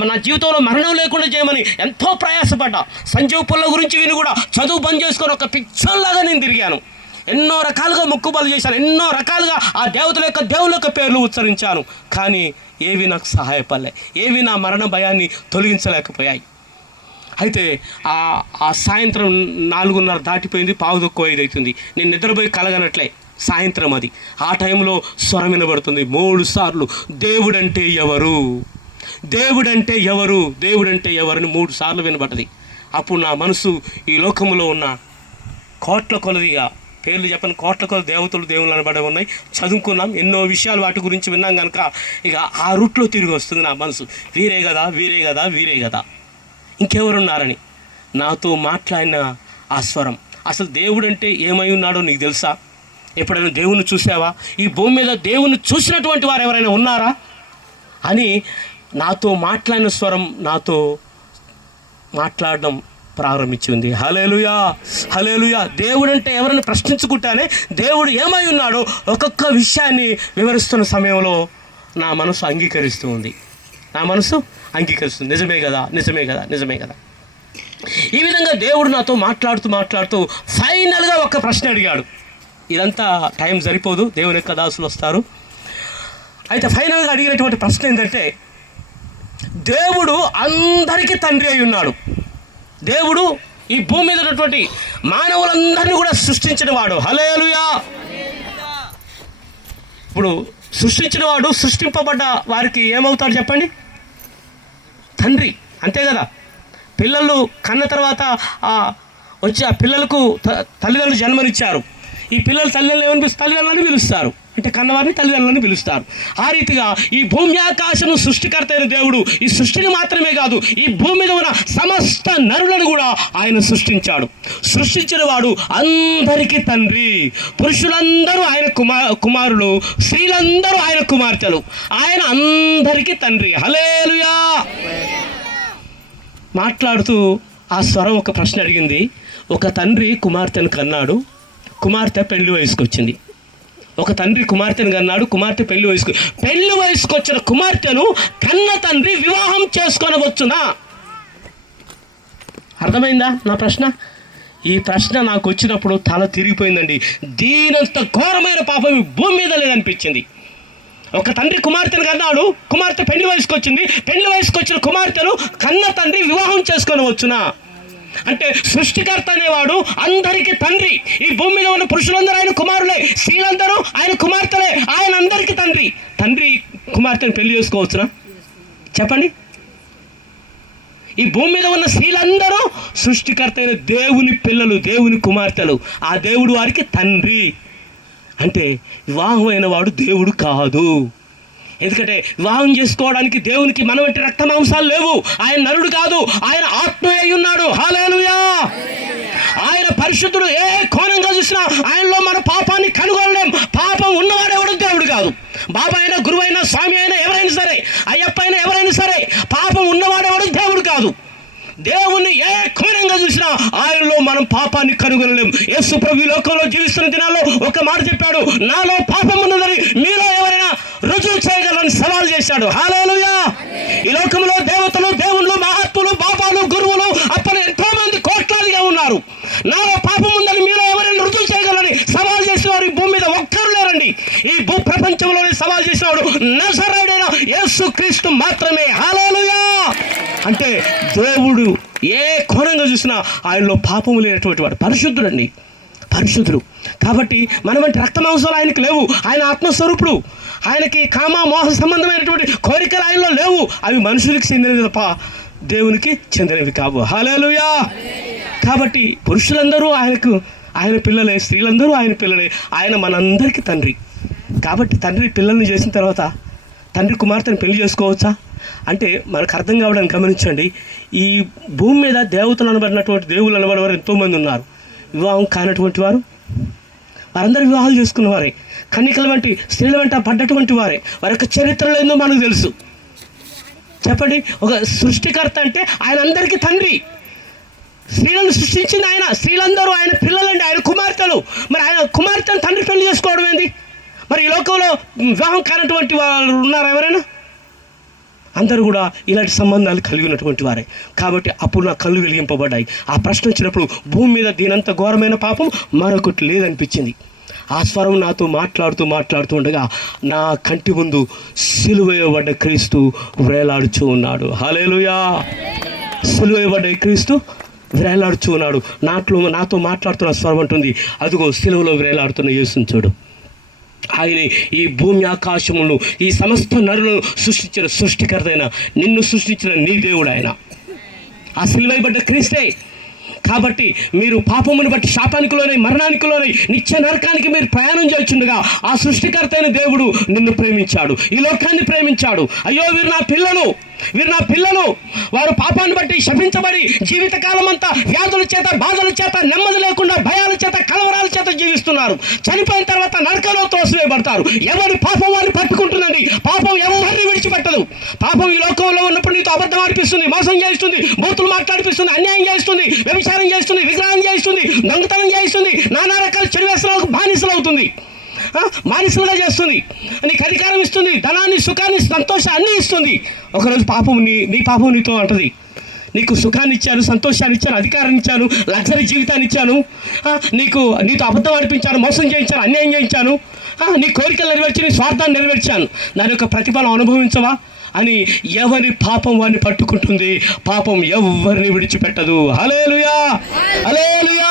నా జీవితంలో మరణం లేకుండా చేయమని ఎంతో ప్రయాసపడ్డా. సంజీవ్ పుల్ల గురించి విని కూడా చదువు బంద్ చేసుకొని ఒక పిచ్చోల్లాగా నేను తిరిగాను. ఎన్నో రకాలుగా మొక్కుబడులు చేశాను, ఎన్నో రకాలుగా ఆ దేవుళ్ళ యొక్క పేర్లు ఉచ్చరించాను. కానీ ఏవి నాకు సహాయపడలే, ఏవి నా మరణ భయాన్ని తొలగించలేకపోయాయి. అయితే ఆ సాయంత్రం 4:30 దాటిపోయింది, 4:45 అవుతుంది. నేను నిద్రపోయి కలగనట్లే. సాయంత్రం అది. ఆ టైంలో స్వరం వినబడుతుంది 3 సార్లు, దేవుడంటే ఎవరు? దేవుడంటే ఎవరని 3 సార్లు వినబడ్డది. అప్పుడు నా మనసు ఈ లోకంలో ఉన్న కోట్ల కొలదిగా, పేర్లు చెప్పని కోట్ల కొలది దేవుళ్ళు అనబడి ఉన్నాయి. చదువుకున్నాం, ఎన్నో విషయాలు వాటి గురించి విన్నాం కనుక ఇక ఆ రూట్లో తిరిగి వస్తుంది నా మనసు. వీరే కదా ఇంకెవరున్నారని నాతో మాట్లాడిన ఆ స్వరం. అసలు దేవుడు అంటే ఏమై ఉన్నాడో నీకు తెలుసా? ఎప్పుడైనా దేవుణ్ణి చూసావా? ఈ భూమి మీద దేవుణ్ణి చూసినటువంటి వారు ఎవరైనా ఉన్నారా అని నాతో మాట్లాడిన స్వరం నాతో మాట్లాడడం ప్రారంభించింది. హల్లెలూయా. దేవుడు అంటే ఎవరైనా ప్రశ్నించుకుంటానే దేవుడు ఏమై ఉన్నాడో ఒక్కొక్క విషయాన్ని వివరిస్తున్న సమయంలో నా మనసు అంగీకరిస్తుంది. నిజమే కదా. ఈ విధంగా దేవుడు నాతో మాట్లాడుతూ ఫైనల్గా ఒక ప్రశ్న అడిగాడు. ఇదంతా టైం సరిపోదు, దేవుని యొక్క దాసులు వస్తారు. అయితే ఫైనల్గా అడిగినటువంటి ప్రశ్న ఏంటంటే, దేవుడు అందరికీ తండ్రి అయి ఉన్నాడు. దేవుడు ఈ భూమి మీద ఉన్నటువంటి మానవులందరినీ కూడా సృష్టించిన వాడు. హల్లెలూయా. ఇప్పుడు సృష్టించిన వాడు సృష్టింపబడ్డ వారికి ఏమవుతాడు చెప్పండి? తండ్రి, అంతే కదా. పిల్లలు కన్న తర్వాత వచ్చి ఆ పిల్లలకు తల్లిదండ్రులు జన్మనిచ్చారు. ఈ పిల్లలు తల్లిదండ్రులని పిలుస్తారు, అంటే కన్నవారిని తల్లిదండ్రులని పిలుస్తారు. ఆ రీతిగా ఈ భూమి ఆకాశము సృష్టికర్త అయిన దేవుడు ఈ సృష్టిని మాత్రమే కాదు, ఈ భూమి మీద ఉన్న సమస్త నరులను కూడా ఆయన సృష్టించాడు. సృష్టించిన వాడు అందరికీ తండ్రి. పురుషులందరూ ఆయన కుమారులు, స్త్రీలందరూ ఆయన కుమార్తెలు. ఆయన అందరికీ తండ్రి. హల్లెలూయా. మాట్లాడుతూ ఆ స్వరం ఒక ప్రశ్న అడిగింది. ఒక తండ్రి కుమార్తెను కన్నాడు, కుమార్తె పెళ్లి వయసుకు వచ్చింది. ఒక తండ్రి కుమార్తెను కన్నాడు, కుమార్తె పెళ్లి వయసుకు వచ్చిన కుమార్తెను కన్న తండ్రి వివాహం చేసుకొనవచ్చునా? అర్థమైందా నా ప్రశ్న? ఈ ప్రశ్న నాకు వచ్చినప్పుడు తల తిరిగిపోయిందండి. దీనంత ఘోరమైన పాపం ఈ భూమి మీద లేదనిపించింది. ఒక తండ్రి కుమార్తెను కన్నాడు, కుమార్తె పెళ్లి వయసుకు వచ్చింది, పెళ్లి వయసుకు వచ్చిన కుమార్తెను కన్న తండ్రి వివాహం చేసుకొనవచ్చునా? అంటే సృష్టికర్త అనేవాడు అందరికీ తండ్రి. ఈ భూమి మీద ఉన్న పురుషులందరూ ఆయన కుమారులే, స్త్రీలందరూ ఆయన కుమార్తెలే. ఆయన అందరికీ తండ్రి. తండ్రి కుమార్తెను పెళ్లి చేసుకోవచ్చునా? చెప్పండి. ఈ భూమి మీద ఉన్న స్త్రీలందరూ సృష్టికర్త అయిన దేవుని పిల్లలు, దేవుని కుమార్తెలు. ఆ దేవుడు వారికి తండ్రి. అంటే వివాహం అయిన వాడు దేవుడు కాదు. ఎందుకంటే వివాహం చేసుకోవడానికి దేవునికి మన వంటి రక్త మాంసాలు లేవు. ఆయన నరుడు కాదు, ఆయన ఆత్మ అయి ఉన్నాడు. హల్లెలూయా. ఆయన పరిశుద్ధుడు. ఏ కోణంగా చూసినా ఆయనలో మన పాపాన్ని కనుగొనలేం. పాపం ఉన్నవాడెవడు దేవుడు కాదు. బాబా అయినా, గురువు అయినా, స్వామి అయినా, ఎవరైనా సరే, అయ్యప్ప అయినా, ఎవరైనా సరే, పాపం ఉన్నవాడెవడు దేవుడు కాదు. దేవుణ్ణి ఏ కోణంగా చూసినా ఆయనలో మనం పాపాన్ని కనుగొనలేం. యేసు ప్రభు ఈ లోకంలో జీవిస్తున్న దినాల్లో ఒక మాట చెప్పాడు, నాలో పాపం ఉన్నదని మీలో ఎవరైనా రుజువు చేయగలని సవాల్ చేశాడు. హల్లెలూయా. ఈ లోకంలో దేవతలు, దేవుళ్ళు, మహాత్ములు, బాబాలు, గురువులు, అప్పలు ఎంతో మంది కోట్లాదిగా ఉన్నారు. నాలో పాపం ఉందని మీలో ఎవరైనా రుజువు చేయగలని సవాల్ చేసిన వారు ఈ భూమి మీద ఒక్కరు లేరండి. ఈ భూ ప్రపంచంలోనే సవాల్ చేసినవాడు నజరేయుడైన యేసు క్రీస్తు మాత్రమే. హల్లెలూయా. అంటే దేవుడు ఏ కోణంగా చూసినా ఆయనలో పాపము లేనటువంటి వాడు. పరిశుద్ధుడండి, పరిశుద్ధుడు. కాబట్టి మన వంటి రక్త మాంసాలు ఆయనకు లేవు. ఆయన ఆత్మస్వరూపుడు. ఆయనకి కామ మోహ సంబంధమైనటువంటి కోరికలు ఆయనలో లేవు. అవి మనుషులకు చెందినవి తప్ప దేవునికి చెందినవి కావు. హల్లెలూయా. కాబట్టి పురుషులందరూ ఆయన పిల్లలే, స్త్రీలందరూ ఆయన పిల్లలే. ఆయన మనందరికీ తండ్రి. కాబట్టి తండ్రి పిల్లల్ని చేసిన తర్వాత తండ్రి కుమార్తెను పెళ్లి చేసుకోవచ్చా అంటే మనకు అర్థం కావడానికి గమనించండి. ఈ భూమి మీద దేవతలు అనబడినటువంటి దేవుళ్ళు అనబడిన వారు ఎంతోమంది ఉన్నారు. వివాహం కానటువంటి వారు, వారందరూ వివాహాలు చేసుకున్న వారే. కన్యకల వంటి స్త్రీల వెంట పడ్డటువంటి వారే. వారి యొక్క చరిత్రలో ఏందో మనకు తెలుసు. చెప్పండి. ఒక సృష్టికర్త అంటే ఆయన అందరికీ తండ్రి. స్త్రీలను సృష్టించింది ఆయన. స్త్రీలందరూ ఆయన పిల్లలండి, ఆయన కుమార్తెలు. మరి ఆయన కుమార్తెను తండ్రి పెళ్లి చేసుకోవడం ఏంది? మరి ఈ లోకంలో వివాహం కానటువంటి వాళ్ళు ఉన్నారు ఎవరైనా? అందరూ కూడా ఇలాంటి సంబంధాలు కలిగి ఉన్నటువంటి వారే. కాబట్టి అప్పుడు నా కళ్ళు వెలిగింపబడ్డాయి. ఆ ప్రశ్న వచ్చినప్పుడు భూమి మీద దీనంత ఘోరమైన పాపం మరొకటి లేదనిపించింది. ఆ స్వరం నాతో మాట్లాడుతూ ఉండగా నా కంటి ముందు సిలువేయబడ్డ క్రీస్తు వేలాడుచూ ఉన్నాడు. హల్లెలూయా. సిలువేయబడ్డ క్రీస్తు వేలాడుచూ ఉన్నాడు. నాతో మాట్లాడుతున్న స్వరం అంటుంది, అదిగో సిలువలో వేలాడుతున్న యేసుని చూడు. ఆయన ఈ భూమి ఆకాశములను, ఈ సమస్త నరులను సృష్టించిన సృష్టికర్త అయిన, నిన్ను సృష్టించిన నీ దేవుడు ఆయన. ఆ సిలువైబడ్డ క్రీస్తే. కాబట్టి మీరు పాపమును బట్టి శాపానికి లోనై, మరణానికి లోనై, నిత్య నరకానికి మీరు ప్రయాణం చేస్తుండగా ఆ సృష్టికర్త అయిన దేవుడు నిన్ను ప్రేమించాడు, ఈ లోకాన్ని ప్రేమించాడు. అయ్యో వీరు నా పిల్లలు, వారు పాపాన్ని బట్టి శపించబడి జీవితకాలం అంతా వ్యాధుల చేత, బాధల చేత, నెమ్మది లేకుండా, భయాల చేత, కలవరాల చేత జీవిస్తున్నారు. చనిపోయిన తర్వాత నరకంలో తోసివేయబడతారు. ఎవరి పాపం వారిని పట్టుకుంటుందండి. పాపం ఎవరిని విడిచిపెట్టదు. పాపం ఈ లోకంలో ఉన్నప్పుడు నీతో అబద్ధం అనిపిస్తుంది, మోసం చేయిస్తుంది, బూతులు మాట్లాడిపిస్తుంది, అన్యాయం చేస్తుంది, వ్యభిచారం చేస్తుంది, విగ్రహం చేస్తుంది, దొంగతనం చేస్తుంది, నానా రకాల చెడు వ్యసనాలకు బానిసలు అవుతుంది, మానిసలుగా చేస్తుంది. నీకు అధికారం ఇస్తుంది, ధనాన్ని, సుఖాన్ని, సంతోషాన్ని ఇస్తుంది. ఒకరోజు పాపం నీ పాపం నీతో అంటది, నీకు సుఖాన్ని ఇచ్చాను, సంతోషాన్ని ఇచ్చాను, అధికారాన్ని ఇచ్చాను, లగ్జరీ జీవితాన్ని ఇచ్చాను, నీతో అబద్ధం అనిపించాను, మోసం చేయించాను, అన్యాయం చేయించాను, నీ కోరికలు నెరవేర్చి, నీ స్వార్థాన్ని నెరవేర్చాను, దాని యొక్క ప్రతిఫలం అనుభవించవా అని ఎవరి పాపం వారిని పట్టుకుంటుంది. పాపం ఎవరిని విడిచిపెట్టదు. హల్లెలూయా, హల్లెలూయా.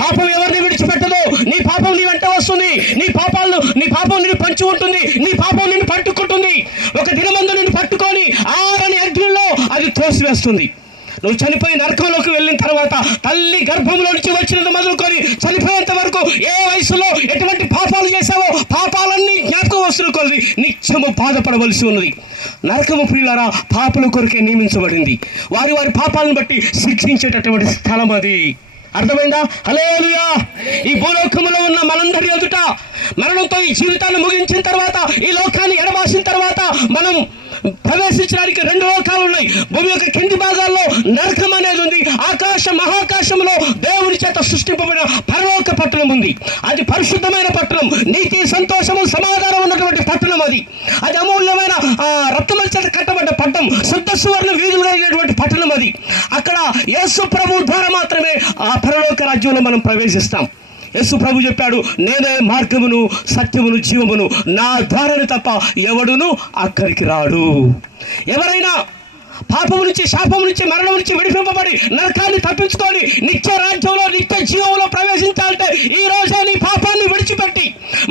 పాపం ఎవరిని విడిచిపెట్టదు. నీ పాపం నీ వెంట వస్తుంది. నీ పాపం నిన్ను పంచి ఉంటుంది. నీ పాపం నిన్ను పట్టుకుంటుంది. ఒక దినమందు నిన్ను పట్టుకొని ఆరని అగ్నిలో అది తోసివేస్తుంది. నువ్వు చనిపోయి నరకంలోకి వెళ్ళిన తర్వాత తల్లి గర్భంలో నుంచి వచ్చినంత మొదలుకొని చనిపోయేంత వరకు ఏ వయసులో ఎటువంటి పాపాలు చేశావో పాపాలన్నీ జ్ఞాపకం వస్తున్న కొలది నిత్యము బాధపడవలసి ఉన్నది. నరకము ప్రియులారా పాపుల కొరకే నియమించబడింది. వారి వారి పాపాలను బట్టి శిక్షించేటటువంటి స్థలం అది. అర్థమైందా? హల్లెలూయా. ఈ భూలోకములో ఉన్న మనందరి ఎదుట మరణంతో ఈ జీవితాన్ని ముగించిన తర్వాత, ఈ లోకాన్ని ఎడబాసిన తర్వాత మనం ప్రవేశించడానికి 2 లోకాలు ఉన్నాయి. భూమి యొక్క కింది భాగాల్లో నరకం అనేది ఉంది. మహాకాశంలో దేవుని చేత సృష్టింపబడిన పరలోక పట్టణం ఉంది. అది పరిశుద్ధమైన పట్టణం, నీతి సంతోషము సమాధానం ఉన్నటువంటి పట్టణం. అది అమూల్యమైన రత్నముల చేత కట్టబడ్డ పట్టణం, శుద్ధ సువర్ణ వీధులు కలిగినటువంటి పట్టణం అది. అక్కడ యేసు ప్రభు ద్వారా మాత్రమే ఆ పరలోక రాజ్యంలో మనం ప్రవేశిస్తాం. యేసు ప్రభు చెప్పాడు, నేనే మార్గమును సత్యమును జీవమును, నా ద్వారానే తప్ప ఎవడును అక్కడికి రాడు. ఎవరైనా పాపము నుంచి, శాపము నుంచి, మరణం నుంచి విడిపింపబడి నరకాన్ని తప్పించుకొని నిత్య రాజ్యంలో, నిత్య జీవంలో ప్రవేశించాలంటే ఈ రోజే నీ పాపాన్ని విడిచిపెట్టి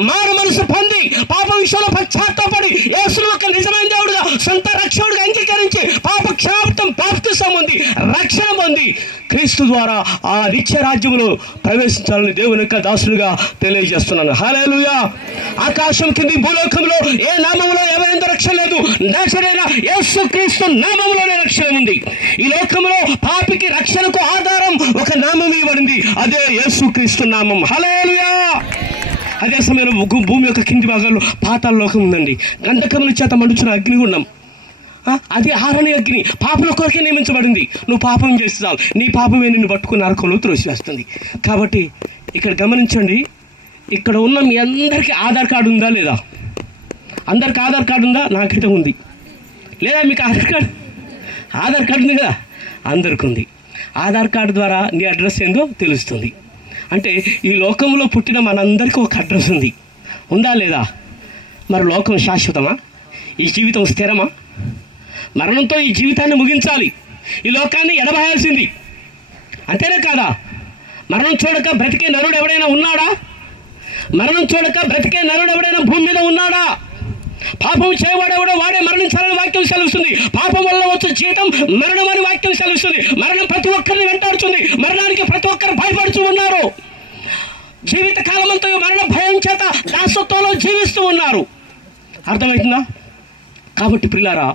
మారు మనసు పొంది పాప విషయంలో పశ్చాత్తాపడి యేసును ఒక నిజమైన దేవుడుగా, సొంత రక్షకుడిగా అంగీకరించి పాప క్షమాపణ, బాప్తిసం పొంది రక్షణ పొంది క్రీస్తు ద్వారా ఆ నిత్య రాజ్యములో ప్రవేశించాలని దేవుని యొక్క దాసులుగా తెలియజేస్తున్నాను. హల్లెలూయా. ఆకాశం కింది భూలోకంలో ఏ నామములో ఎవరెంత రక్షణ లేదు, నజరేయుడైన యేసు క్రీస్తు నామములోనే రక్షణ ఉంది. ఈ లోకంలో పాపికి రక్షణకు ఆధారం ఒక నామం ఇవ్వబడింది, అదే యేసు క్రీస్తు నామం. హల్లెలూయా. అదే సమయంలో భూమి యొక్క కింది భాగాల్లో పాతాళ లోకం ఉందండి. గంధకముల చేత మండుచున్న అగ్నిగుండం, అది ఆరని అగ్ని పాపల కొరకే నియమించబడింది. నువ్వు పాపం చేస్తే చాలు, నీ పాపమే నిన్ను పట్టుకుని నరకంలో త్రోసివేస్తుంది. కాబట్టి ఇక్కడ గమనించండి, ఇక్కడ ఉన్న మీ అందరికీ ఆధార్ కార్డు ఉందా లేదా? అందరికి ఆధార్ కార్డు ఉందా? నాకైతే ఉంది. లేదా మీకు ఆధార్ కార్డు ఉంది కదా? అందరికి ఉంది. ఆధార్ కార్డు ద్వారా నీ అడ్రస్ ఏందో తెలుస్తుంది. అంటే ఈ లోకంలో పుట్టిన మనందరికీ ఒక అడ్రస్ ఉంది. ఉందా లేదా? మరి లోకం శాశ్వతమా? ఈ జీవితం స్థిరమా? మరణంతో ఈ జీవితాన్ని ముగించాలి, ఈ లోకాన్ని ఎడబాయాల్సింది. అంతేనా కాదా? మరణం చూడక బ్రతికే నరుడు ఎవడైనా ఉన్నాడా? మరణం చూడక బ్రతికే నరుడు ఎవడైనా భూమి మీద ఉన్నాడా? పాపం చేయవాడెవడో వాడే మరణించాలని వాక్యం సెలవుస్తుంది. పాపం వల్ల వచ్చే జీతం మరణం అని వాక్యం సెలవుస్తుంది. మరణం ప్రతి ఒక్కరిని వెంటాడుతుంది. మరణానికి ప్రతి ఒక్కరు భయపడుతూ ఉన్నారు. జీవిత కాలమంతా మరణ భయం చేత దాసత్వంలో జీవిస్తూ ఉన్నారు. అర్థమవుతుందా? కాబట్టి ప్రియులారా,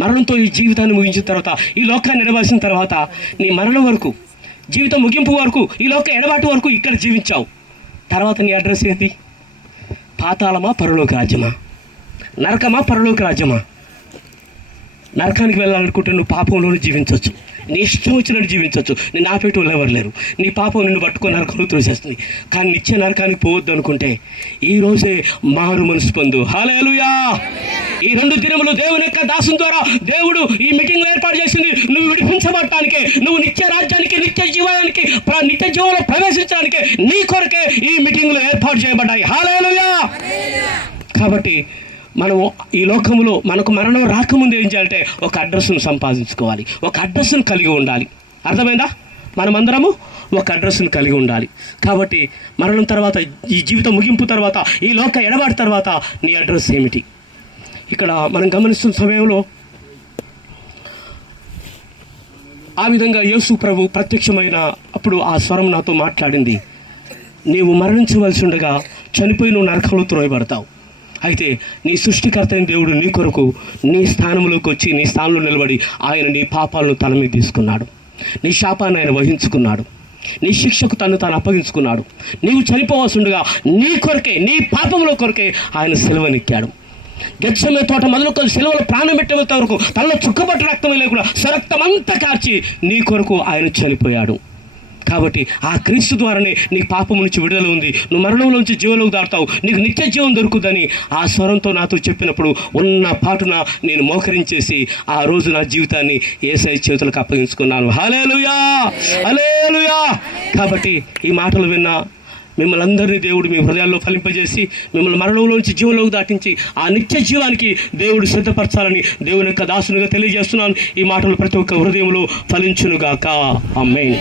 మరణంతో ఈ జీవితాన్ని ముగించిన తర్వాత, ఈ లోకాన్ని ఎడబాసిన తర్వాత, నీ మరణం వరకు, జీవితం ముగింపు వరకు, ఈ లోక ఎడబాటు వరకు ఇక్కడ జీవించావు. తర్వాత నీ అడ్రస్ ఏంటి? పాతాళమా, పరలోక రాజ్యమా? నరకమా, పరలోక రాజ్యమా? నరకానికి వెళ్ళాలనుకుంటే నువ్వు పాపంలోనే జీవించవచ్చు, నీ ఇష్టం వచ్చినట్టు జీవించవచ్చు. నేను ఆపేట వాళ్ళు ఎవరు లేరు. నీ పాపం నిన్ను పట్టుకొని నరకంలో త్రోసేస్తుంది. కానీ నిత్య నరకానికి పోవద్దు అనుకుంటే ఈరోజే మారు మనసు పొందు. హల్లెలూయా. ఈ 2 దినములు దేవుని యొక్క దాసుని ద్వారా దేవుడు ఈ మీటింగ్ ఏర్పాటు చేసింది నువ్వు విడిపించబడటానికే, నువ్వు నిత్య రాజ్యానికి, నిత్య జీవానికి, నిత్య జీవంలో ప్రవేశించడానికి నీ కొరకే ఈ మీటింగ్లు ఏర్పాటు చేయబడ్డాయి. హల్లెలూయా. కాబట్టి మనము ఈ లోకంలో మనకు మరణం రాకముందు ఏం చేయాలంటే ఒక అడ్రస్ను సంపాదించుకోవాలి, ఒక అడ్రస్ను కలిగి ఉండాలి. అర్థమైందా? మనమందరము ఒక అడ్రస్ను కలిగి ఉండాలి. కాబట్టి మరణం తర్వాత, ఈ జీవితం ముగింపు తర్వాత, ఈ లోక ఎడబాటు తర్వాత నీ అడ్రస్ ఏమిటి? ఇక్కడ మనం గమనిస్తున్న సమయంలో ఆ విధంగా యేసు ప్రభు ప్రత్యక్షమైన అప్పుడు ఆ స్వరం నాతో మాట్లాడింది, నీవు మరణించవలసి ఉండగా చనిపోయి నువ్వు నరకంలో త్రోయబడతావు. అయితే నీ సృష్టికర్త అయిన దేవుడు నీ కొరకు నీ స్థానంలోకి వచ్చి నీ స్థానంలో నిలబడి ఆయన నీ పాపాలను తన మీద తీసుకున్నాడు, నీ శాపాన్ని ఆయన వహించుకున్నాడు, నీ శిక్షకు తాను అప్పగించుకున్నాడు. నీవు చనిపోవాల్సి ఉండగా నీ కొరకే, నీ పాపంలో కొరకే ఆయన సిలువనెక్కాడు. గెత్సెమనే తోట మొదలుకొని సిలువలో ప్రాణం పెట్టేంత వరకు తనలో చుక్కబట్ట రక్తం లేకుండా స్వరక్తమంతా కార్చి నీ కొరకు ఆయన చనిపోయాడు. కాబట్టి ఆ క్రీస్తు ద్వారానే నీకు పాపం నుంచి విడుదల ఉంది, నువ్వు మరణంలోంచి జీవంలోకి దాటుతావు, నీకు నిత్య జీవం దొరుకుతుందని ఆ స్వరంతో నాతో చెప్పినప్పుడు ఉన్న పాటున నేను మోకరించేసి ఆ రోజు నా జీవితాన్ని యేసయ్య చేతులకు అప్పగించుకున్నాను. హల్లెలూయా, హల్లెలూయా. కాబట్టి ఈ మాటలు విన్న మిమ్మల్ని అందరినీ దేవుడు మీ హృదయాల్లో ఫలింపజేసి మిమ్మల్ని మరణంలోంచి జీవంలోకి దాటించి ఆ నిత్య జీవానికి దేవుడు సిద్ధపరచాలని దేవుని యొక్క దాసునిగా తెలియజేస్తున్నాను. ఈ మాటలు ప్రతి ఒక్క హృదయంలో ఫలించునుగాక. ఆమేన్.